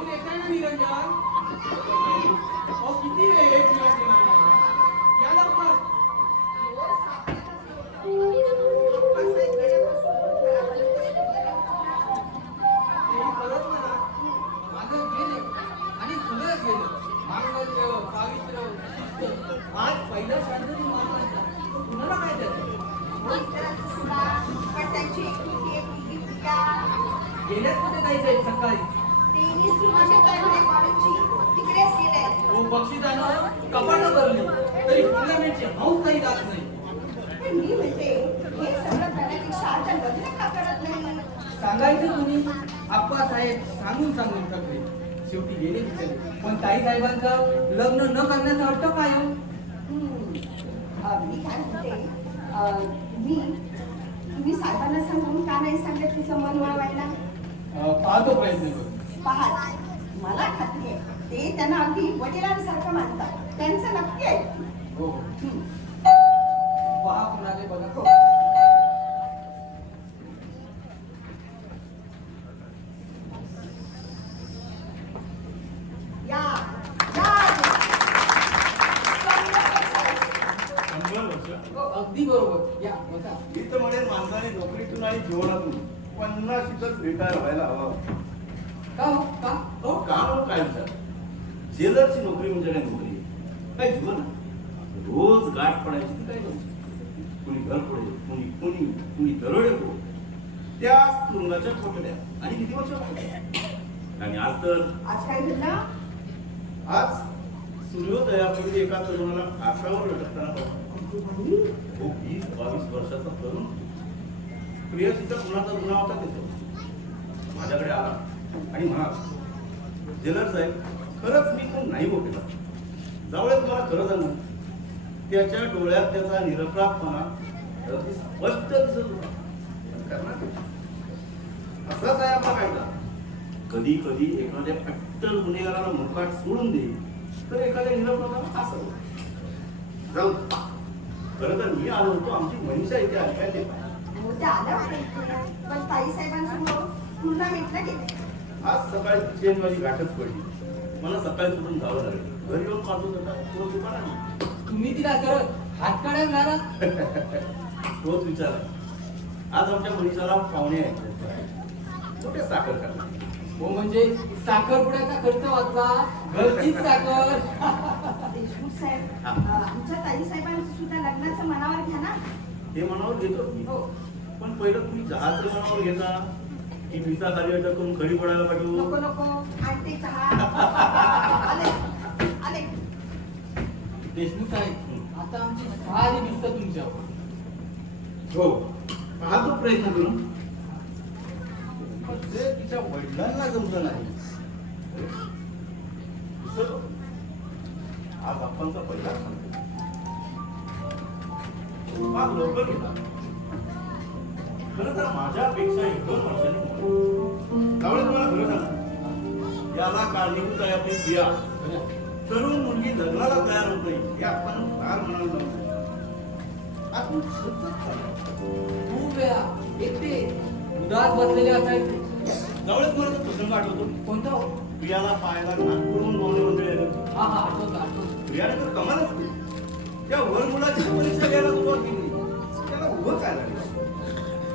येऊन येताय ना निरंजन? अहो किती वेळ आहे तुला ते मागायला? या लवकर. तेही खरंच म्हणा. माझं गेले आणि सगळं गेलं. मांगल्य, पावित्र्य, शिस्त. आज पहिला शांतती मानवायचा. तो कुणाला काय द्यायचं? पण त्यांची एकुलती एक मुलगी प्रिया. गेल्यात कुठे जायचंय सकाळी? तिघी सुनाशेतांकडे कॉलेजची तिकडेच गेले. हो बक्षिसानं कपाटं भरली तरी टुर्नामेंटची हौस काही जात नाही. पण मी म्हणते हे सगळं करण्यापेक्षा आता लग्न का करत नाही? सांगायचं तुम्ही आप्पासाहेब सांगून सांगून थकले. शेवटी गेले बिचारे. पण ताईसाहेबांचं लग्न न करण्याचा हट्ट काय हो? मी काय म्हणते तुम्ही साहेबांना सांगून का नाही सांगत तिचं मन वळवायला? पाहतो प्रयत्न करू. पहा मला खात्री आहे ते त्यांना अगदी वडिलांसारखं मानतात. त्यांचं नक्की आहे. हो पहा कुणाले बघा. या या हो, अगदी बरोबर. या बसा. मी तर म्हणेन माणसाने नोकरीतून आणि जीवनातून 50शीतच रिटायर व्हायला हवा. का हो का? हो काम काय विचार? जेलरची नोकरी म्हणजे काय नोकरी? काय जीवन आहे? रोज गाठ पडायची ती काय नव्हती. कुणी घर पडेल, कुणी दरोडेखोर. त्या तुरुंगाच्या कोठड्या आणि किती वर्ष आणि आज तर आज काय घडलं? आज सूर्योदयापूर्वी एका तरुणाला आकाशावर लटकताना पाहिलं. तो 20-22 वर्षाचा तरुण प्रियसीचा कुणाचा गुन्हा होता त्याचा माझ्याकडे आला आणि म्हणाला, जेलर साहेब खरंच मी कोण नाही हो केला. जावळे तुम्हाला खरं सांगू, त्याच्या डोळ्यात त्याचा निरपराधपणा अगदी स्पष्ट दिसत होता. करणार असाच आहे आपला कायदा. कधी कधी एखाद्या कट्टर गुन्हेगाराला मुकाट सोडून दे तर एखाद्या निरपराधाला असं जाऊ. खरं तर मी आलो होतो आमची मनीषा इथे ऐकायला मोठ्या आल्या पण ताईसाहेबांसमोर टुर्नामेंटला गेले. आज सकाळी तिची माझी गाठच पडली. मला सकाळी कुठून जावं लागेल. घरी येऊन पाहतो होता तो दुकानात. तुम्ही तिला करत हातकाड्या झाला. तोच विचार आहे. आज आमच्या मनीषाला पाहुणे आहेत. कुठे साखर करणार? हो म्हणजे साखरपुड्याचा खर्च वाचला. घरचीच साखर. देशमुख साहेब आमच्या ताईसाहेबांचं सुद्धा लग्नाचं मनावर घ्या ना. ते मनावर घेतो मी. हो पण पहिलं तुम्ही जहाज मनावर घेता की पिसा खाली अटक करून खडी पडायला पाठवू? नको नको आणते चहा. आले आले. देशमुख साहेब आता आमची सारी भिस्त तुमच्यावर. हो पाहतो प्रयत्न करून. पण ते तिच्या वडिलांना जमलं नाही. विसरलो. आज आपणचा पहिला सांगतो. फार लवकर गेला. खरं तर माझ्यापेक्षा 1-2 वर्षांनी त्यावेळेस मला खरं सांगा, याला कारणीभूत आहे आपली प्रिया. तरुण मुलगी लग्नाला तयार होत नाही हे आपण फार म्हणाल नव्हतं. आपण सतत खूप वेळा एकटे उदास बसलेले असायचे. जवळच मला तो प्रसंग आठवतो. कोणता हो? प्रियाला पाहायला नागपूरहून पाहुणे मंडळी आले. हा हा आठवतो. प्रियाने तर कमालच केली. त्या वर मुलाची परीक्षा घ्यायला सुरुवात केली. त्याला उभं काय लागलं?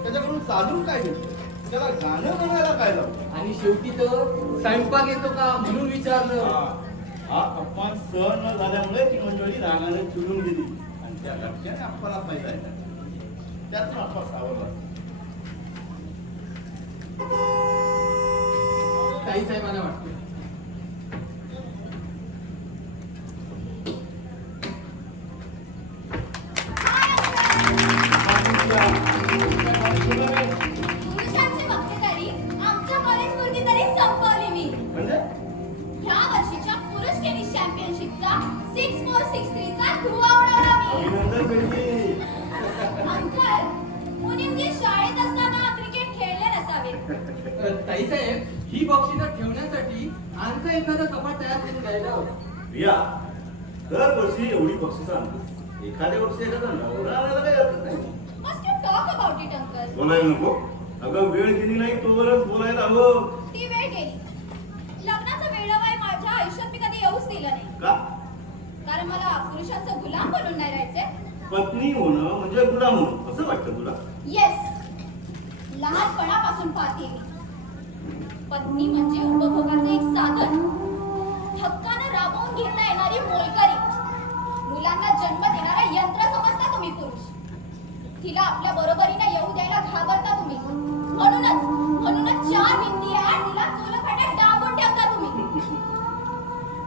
त्याच्याकडून चालू काय घेतलं? त्याला गाणं म्हणायला काय लावलं? आणि शेवटी तर स्वयंपाक येतो का म्हणून विचारलं. हा अपमान सहन न झाल्यामुळे ती मंडळी रागाने चिडून गेली आणि त्या लक्ष्याने आपल्याला फायदा आहे. त्यातून आपण सावरला. ताईसाहेबांना वाटतं पुरुषांची मक्तेदारी आमच्या कॉलेजपुरती तरी संपवली मी. म्हणजे ह्या वर्षीच्या पुरुष टेनिस चॅम्पियनशिपचा 6-4-6-3 चा धुव्वा उडवला मी. अभिनंदन बेटी. अंकल, मुलींनी शाळेत असताना क्रिकेट खेळले नसावे. ताईसाहेब ही बक्षिसं ठेवण्यासाठी आणखं एखादं कपाट तयार करून द्यायला हवं. प्रिया दरवर्षी एवढी बक्षिसं आणतो. एखाद्या वर्षी एखादा नवरा आणायला काही हरकत नाही. Must you talk about it uncle. बोलायला नको. अगं वेळ गेली नाही तोवरच बोलायला हवं. ती वेळ गेली. लग्नाचा आयुष्यात मी कधी येऊच दिलं नाही. का? कारण मला पुरुषांचा गुलाम बनून नाही राहायचे. पत्नी होणं म्हणजे गुलाम होणं असं वाटतं तुला? येस, लहानपणापासून पाहते मी. पत्नी म्हणजे उपभोगाचे एक साधन, हक्कानं राबवून घेता येणारी मोलकरी, मुलांना जन्म देणारा यंत्र समजता तुम्ही पुरुष. तिला आपल्या बरोबरीने येऊ द्यायला घाबरता तुम्ही. म्हणूनच 4 भिंती आहे तिला चोलखड्यात डांबून ठेवता तुम्ही.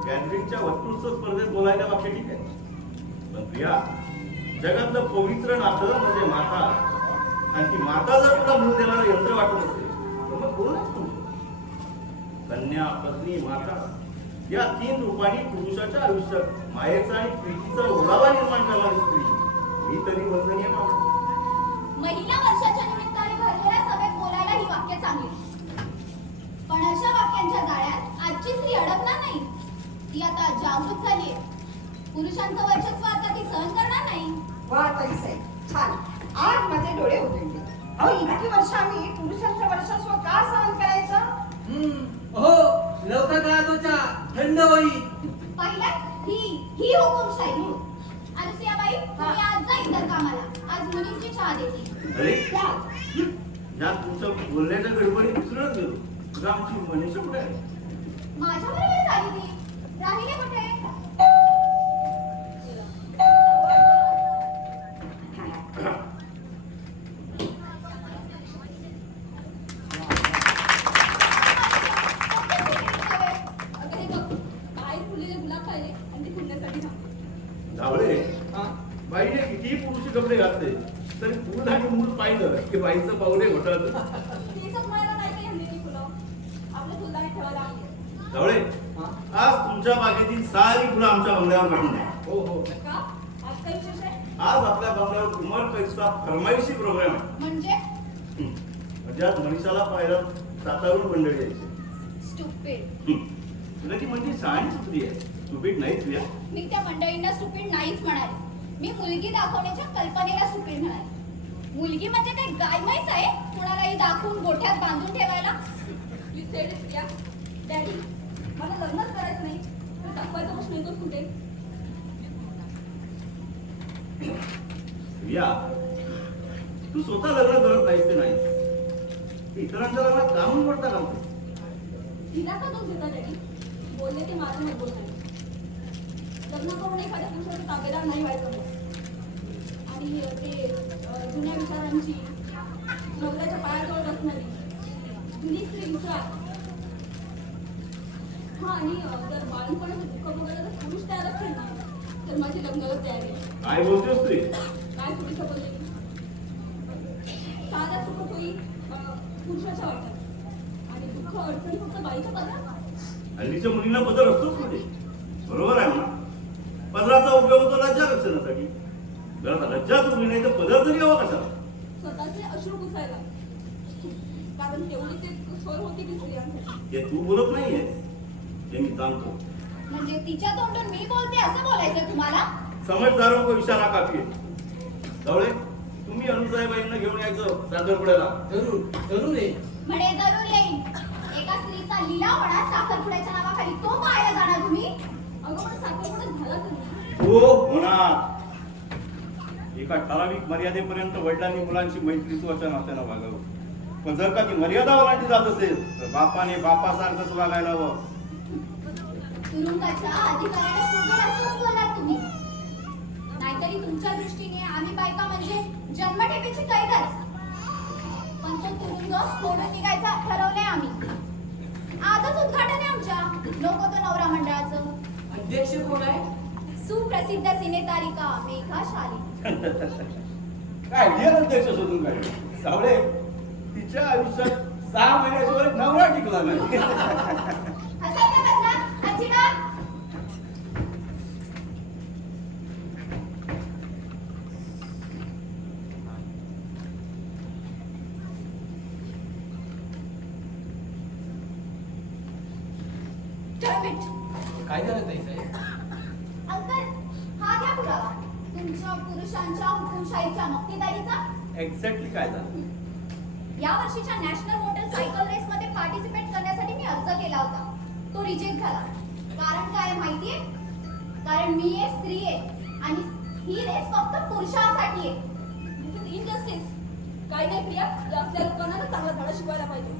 गॅदरिंगच्या वक्तृत्व स्पर्धेत बोलायला वाक्य ठीक आहे, पण प्रिया, जगातलं पवित्र नातं म्हणजे माता, आणि ती माता जर तुला मिळून देणारं यंत्र वाटत असेल तर मग कोण आहे तुमचं? कन्या, पत्नी, माता या 3 रूपांनी पुरुषाच्या आयुष्यात मायेचा आणि प्रीतीचा ओढावा निर्माण करणारी स्त्री मी तरी वंदनीय मानतो. महिला वर्षाच्या निमित्ताने भरलेल्या सभेत बोलायला ही वाक्य चांगली, पण अशा वाक्यांच्या जाळ्यात आजची स्त्री अडकणार नाही. ती आता जागृत झालीये. पुरुषांचं वर्चस्व आता ती सहन करणार नाही. वा ताई साहेब, छान. आज माझे डोळे उघडले. अहो, इतकी वर्ष आम्ही पुरुषांचं वर्चस्व का सहन करायचं? हो, लवकर करा तुमच्या थंड होईल. पाहिलं, ही हुकुमशाही. अनुसुयाबाई, तुम्ही आज जा इतर कामाला. आज मुलींची चहा देते. अरे त्या या तुमच्या बोलण्याच्या गडबडीत विसरूनच गेलो. तुला आमची मनीषा कुठे आहे? माझ्या बरोबर झाली ती. राहिले कुठे? धावळे, हा? बाईने कितीही पुरुषी कपडे घातले तरी फूल आणि मूल पाहिलं की बाईचं पाऊले घोटाळत. धावळे, हा? आज तुमच्या बागेतील सारी फुलं आमच्या बंगल्यावर काढून द्या. हो हो. आज आपल्या बंगल्यावर कुमार कैसा फरमाईशी प्रोग्राम आहे. म्हणजे आज मनीषाला पाहायला सातारून मंडळी यायची. स्टुपिड. तुला ती म्हणजे शहाणी सुटली आहे, स्टुपिड नाही तुला. मी त्या मंडळींना स्टुपिड नाहीच म्हणाले. मी मुलगी दाखवण्याच्या कल्पनेला स्टुपिड म्हणाले. मुलगी म्हणजे काय गाय म्हैस आहे कुणालाही दाखवून गोठ्यात बांधून ठेवायला? डॅडी, मला लग्नच करायचं नाही तर दाखवायचा प्रश्न येतोच कुठे? प्रिया, तू स्वतः लग्न करत नाहीस ते नाही, इतरांच्या लग्नात का म्हणून पडता का? तिला का दोष देता डॅडी? बोलले ते माझं मत बोलते. लग्न करून एखाद्या पुरुषाचा ताबेदार नाही व्हायचं मग. आणि ते जुन्या विचारांची, नवऱ्याच्या पायाजवळ बसणारी जुनी स्त्री विसरा. हा, आणि जर बाळणपणाचं दुःख वगैरे पुरुष तयार असेल ना तर माझी लग्नाला तयार आहे. काय बोलतोस तू? काय चुकीचं बोलले? साध्या सुखसोयी पुरुषाच्या वाटतात आणि दुःख अडचणी फक्त बाईच्या पदरात. हल्लीच्या मुलींना पदर असतोच म्हणजे बरोबर आहे ना. पदराचा उपयोग होतो लज्जा रक्षणासाठी. जर आता लज्जा तुम्ही नाही तर पदर तरी हवा कशाला? स्वतःचे अश्रू पुसायला. कारण तेवढीच एक स्वर होती की स्त्रियांसाठी. हे तू बोलत नाहीयेस, हे मी सांगतो. म्हणजे तिच्या तोंडून मी बोलते असं बोलायचं तुम्हाला? समजदारों को इशारा काफी आहे. जवळे, तुम्ही अनुसाहेबाईंना घेऊन यायचं साखरपुड्याला. जरूर जरूर ये. म्हणे जरूर येईन. एका स्त्रीचा लिलाव म्हणा साखरपुड्याच्या नावाखाली तो पाहायला जाणार तुम्ही? अगं पण साखरपुडा झाला तरी. हो होणार. एका ठराविक मर्यादेपर्यंत वडिलांनी मुलांची मैत्रीत्वाच्या नात्यानं वागावं. पण जर का ती मर्यादा ओलांडली जात असेल तर बापाने बापासारखंच वागायला हवं. तुरुंगाच्या अधिकाऱ्याने सोडून असंच बोलणार तुम्ही. नाहीतरी तुमच्या दृष्टीने आम्ही बायका म्हणजे जन्मठेपेची कैदच. पण तो तुरुंग फोडून निघायचा ठरवलंय आम्ही. आजच उद्घाटन आहे आमच्या नको तो नवरा मंडळाचं. अध्यक्ष कोण आहे? सुप्रसिद्ध सिनेतारिका मेघा शाली. काय रिअल अध्यक्ष शोधून काय सावळे, तिच्या आयुष्यात 6 महिन्याशिवाय नवरा टिकला नाही. असं काय बसला अजिबात? काय झालं ताई साहेब? अंकल, हा घ्या पुरावा तुमच्या पुरुषांच्या हुकुमशाहीच्या मक्तेदारीचा. एक्झॅक्टली काय झालं? या वर्षीच्या नॅशनल मोटर सायकल रेस मध्ये पार्टिसिपेट करण्यासाठी मी अर्ज केला होता. तो रिजेक्ट झाला. कारण काय आहे माहितीये? कारण मी एक स्त्री आहे आणि ही रेस फक्त पुरुषांसाठी आहे. दिस इज इनजस्टिस. काय नाही प्रिया, या असल्या लोकांना ना चांगला धडा शिकवायला पाहिजे.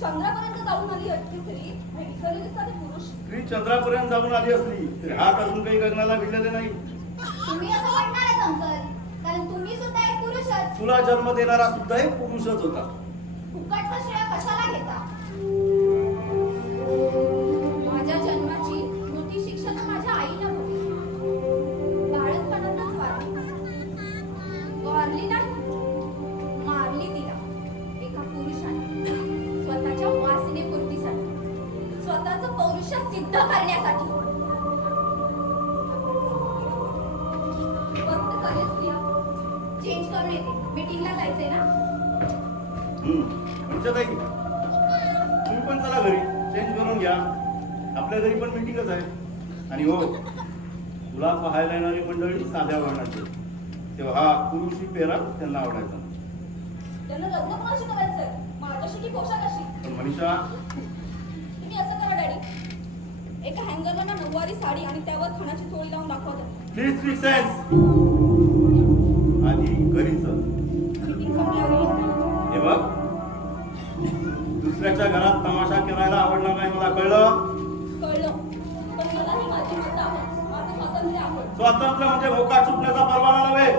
चंद्रापर्यंत जाऊन आली असती स्त्री आणि विसरली दिसतात ते पुरुष. स्त्री चंद्रापर्यंत जाऊन आली असली तरी हात अजून काही गगनाला भिडलेले नाही. तुम्ही असं म्हणणारच अंकल, कारण तुम्ही सुद्धा एक पुरुषच. तुला जन्म देणारा सुद्धा एक पुरुषच होता. फुकटचा श्रेय कशाला घेता? माझ्या जन्माची मोठी शिक्षा तर माझ्या आईला होती. बाळंतपणातच वारली नाही, मारली तिला एका पुरुषाने स्वतःच्या वासनेपूर्तीसाठी, स्वतःचं पौरुष सिद्ध करण्यासाठी. फक्त करेल प्रिया, चेंज करून येते. मीटिंगला जायचंय ना? म्हणजे ताई तुम्ही पण चला घरी, चेंज करून घ्या. आपल्या घरी पण मीटिंगच आहे. आणि हो, तुला पाहायला येणारी मंडळी साध्या वर्णाची, तेव्हा हा पुरुषी पेरा त्यांना आवडायचा. त्यांना लग्न कोणाशी करायचंय? माझ्याशी की पोशाखाशी? पण मनीषा, तुम्ही असं करा डॅडी, एका हँगरला ना नऊवारी साडी आणि त्यावर खणाची चोळी लावून दाखवा त्यांना. Please speak sense. आधी घरी चल. मीटिंग संपल्यावर हे बघ, दुसऱ्याच्या घरात तमाशा करायला आवडणार नाही, मला कळलं. कळलं, पण मलाही माझी मतं आवडत, माझं स्वातंत्र्य आवडत. स्वातंत्र्य म्हणजे मोका चुकण्याचा परवाना नव्हे.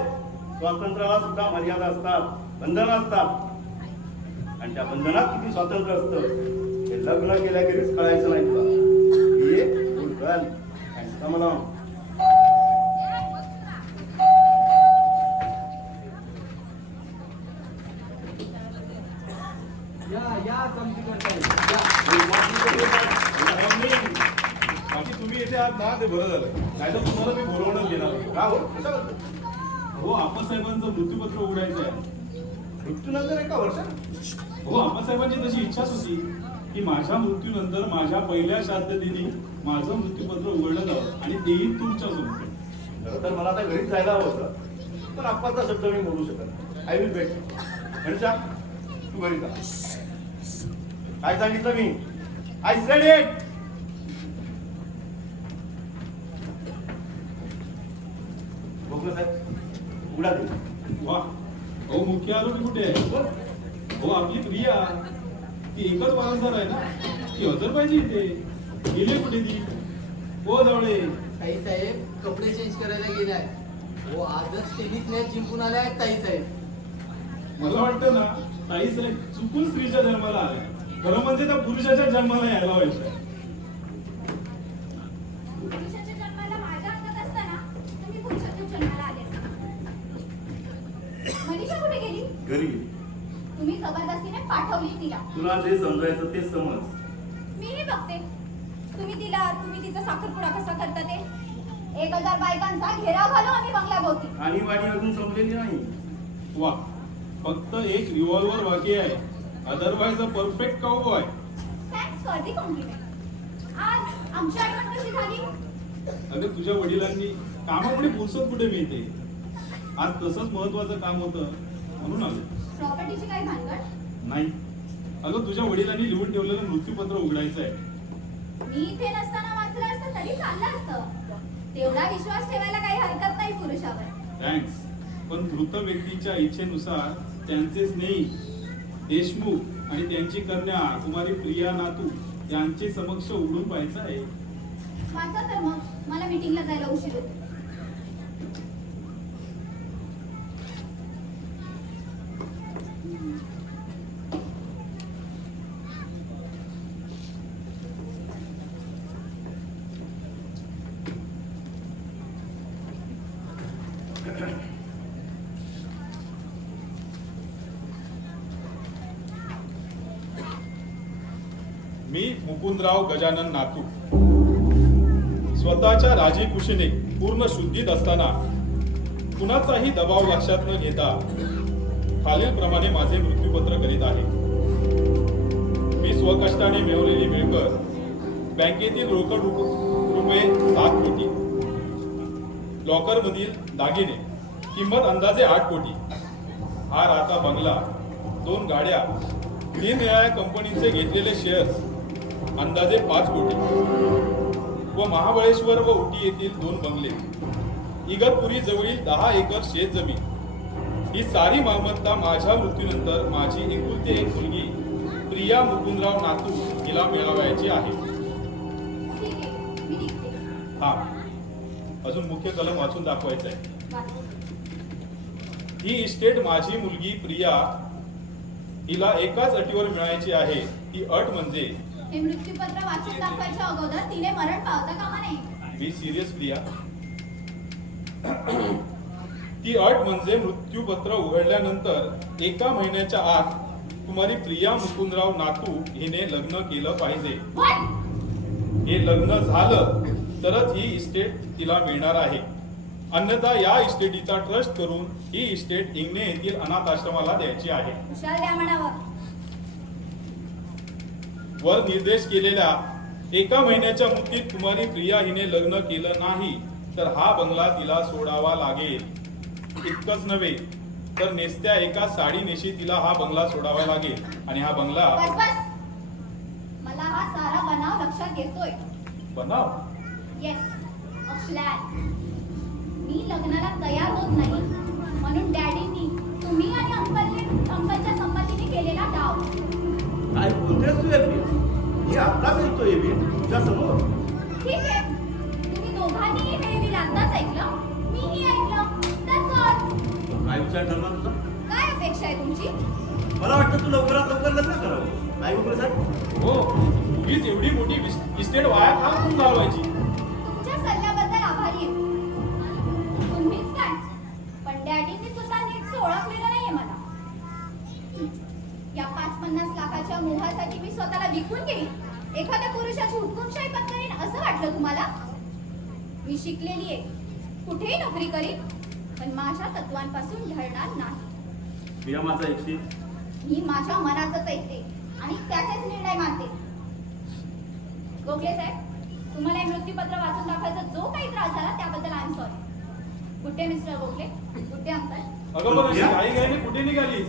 स्वातंत्र्याला सुद्धा मर्यादा असतात, बंधनं असतात. आणि त्या बंधनात किती स्वातंत्र्य असतं हे लग्न केल्याखेरीज कळायचं नाही तुला. ये good girl and come along. या समजीकडे या. बाकी तुम्ही येथे आहात ना, ते बरं झालं. नाहीतर तुम्हाला मी बोलवणं घेणार होतो. का हो? कशाबद्दल? हो, आप्पासाहेबांचं मृत्यूपत्र उघडायचं आहे. मृत्यूनंतर एका वर्षात? हो, आप्पासाहेबांची तशी इच्छाच होती की माझ्या मृत्यूनंतर माझ्या पहिल्या श्राद्धदिनी माझं मृत्यूपत्र उघडलं जावं आणि तेही तुमच्या समोर. खरं तर मला आता घरीच जायला हवं होतं, पण आप्पाचा शब्द मी बोलू शकत नाही. I will wait. मनीषा, तू घरी जा. काय सांगितलं मी? I said it. भोगलं साहेब, उघडा दे. वा, अहो मुख्य आरोपी कुठे आहे? हो, आपली प्रिया, ती एकच वारसदार आहे ना, ती हजर पाहिजे इथे. गेले कुठे ती? हो जवळे. ताई साहेब कपडे चेंज करायला गेलाय. हो, आजच टेनिस मॅच जिंकून आले आहेत ताई साहेब. मला वाटतं ना, ताई साहेब चुकून स्त्रीच्या जन्माला आल्या. खरं म्हणजे त्या पुरुषाच्या जन्माला यायला व्हायचं. पुरुषाच्या जन्माला माझ्या अंगात असताना तुम्ही पुरुषाच्या जन्माला आले असता. मनीषा कुठे गेली? घरी. तुम्ही जबरदस्तीने पाठवली तिला. तुला जे समजायचं ते समज. मीही बघते तुम्ही तिचा साखरपुडा कसा करता ते. 1000 बायकांचा घेराव घालू आम्ही बंगल्याभोवती. आणि वाणी अजून संपलेली नाही. वा, फक्त एक रिव्हॉल्वर बाकी आहे. Otherwise a perfect cowboy. Thanks for the compliment. आज आमची आठवण कशी झाली? अगं तुझ्या वडिलांनी कामामुळे फुरसत कुठे मिळते. आज तसंच महत्वाचं काम होतं म्हणून आलो. प्रॉपर्टीची काही भानगड? नाही, अगं तुझ्या वडिलांनी लिहून ठेवलेलं मृत्यूपत्र उघडायचं आहे. मी इथे नसताना वाचलं असतं तरी चाललं असतं. तेवढा विश्वास ठेवायला काही हरकत नाही पुरुषावर. थँक्स. पण मृत व्यक्तीच्या इच्छेनुसार त्यांचे स्नेही देशमुख आणि त्यांची कन्या कुमारी प्रिया नातू यांचे समक्ष उघडून पाहायचं आहे. वाचा तर मग, मला मीटिंगला जायला उशीर होतो. मी मुकुंदराव गजानन नातू स्वतःच्या राजीकुशीने पूर्ण शुद्धीत असताना कुणाचाही दबाव लक्षात न घेता खालीलप्रमाणे माझे मृत्यूपत्र करीत आहे. मी स्वकष्टाने मिळवलेली मिळकत बँकेतील रोकड रुपये 7 कोटी, लॉकर मधील दागिने किंमत अंदाजे 8 कोटी, हा राहता बंगला, 2 गाड्या, 3 वेळा कंपनीचे घेतलेले शेअर्स अंदाजे 5 कोटी, व महाबळेश्वर व उटी येथील 2 बंगले, इगतपुरी जवळील 10 एकर शेत जमीन ही सारी मालमत्ता माझ्या मृत्यूनंतर माझी एकुलती एक मुलगी प्रिया मुकुंदराव नातू हिला मिळवायची आहे. ठीक आहे, मी निघते. हा, अजून मुख्य कलम वाचून दाखवायचं आहे. वाच. ही इस्टेट माझी मुलगी प्रिया हिला एकाच अटीवर मिळायची आहे. ती अट म्हणजे हे मृत्यूपत्र वाचून दाखवायच्या अगोदर तिने मरण पावता कामा नये. Be serious Priya. ती अट म्हणजे मृत्यूपत्र उघडल्यानंतर 1 महिन्याच्या आत कुमारी प्रिया मुकुंदराव नातू हिने लग्न केलं पाहिजे. What? हे लग्न झालं तरच ही इस्टेट तिला मिळणार आहे. अन्यथा या इस्टेटीचा ट्रस्ट करून ही इस्टेट इंगणे येथील अनाथ आश्रमाला द्यायची आहे. कुशाल द्या म्हणावं. वर निर्देश केलेल्या 1 महिन्याच्या मुदतीत कुमारी प्रिया हिने लग्न केलं नाही तर हा बंगला तिला सोडावा लागेल. इतकंच नव्हे तर नेसत्या एका साडी नेशी तिला हा बंगला सोडावा लागेल. आणि हा बंगला बस बस. मला हा सारा बनाव लक्षात घेतोय. बनाव. Yes, a plan. मी लग्नाला तयार होत नाही म्हणून डॅडींनी तुम्ही आणि अंकलच्या संमतीने केलेला डाव. काय बोलतेस तू एबी? मी आत्ताच ऐकतोय एबी तुझ्या समोर. ठीक आहे, तुम्ही दोघांनीही हे बिल आत्ताच ऐकलं, मीही ऐकलं. That's all. काय विचार ठरला तुझा? काय अपेक्षा आहे तुमची? मला वाटतं तू लवकरात लवकर लग्न करावं. काय बोलतो साहेब? हो, उगीच एवढी मोठी इस्टेट वाया का म्हणून घालवायची? तुमच्या सल्ल्याबद्दल आभारी आहे. तुम्हीच काय, पण डॅडींनी सुद्धा नीट ओळखलेलं नाहीये मला. या 5-50 लाखाच्या मोहासाठी मी स्वतःला विकून घेईन, एखाद्या पुरुषाची हुकूमशाही पत्करीन असं वाटलं तुम्हाला? मी शिकलेली आहे, कुठेही नोकरी करीन, पण माझ्या तत्वांपासून ढळणार नाही. प्रिया माझा ऐकशील? मी माझ्या मनाचंच ऐकते आणि त्याचेच निर्णय मानते. गोखले साहेब, तुम्हाला हे मृत्यूपत्र वाचून दाखवायचा जो काही त्रास झाला त्याबद्दल I am sorry. Good day mister Gokhale. Good day uncle. अगं पण अशी घाई घाईने कुठे निघालीस?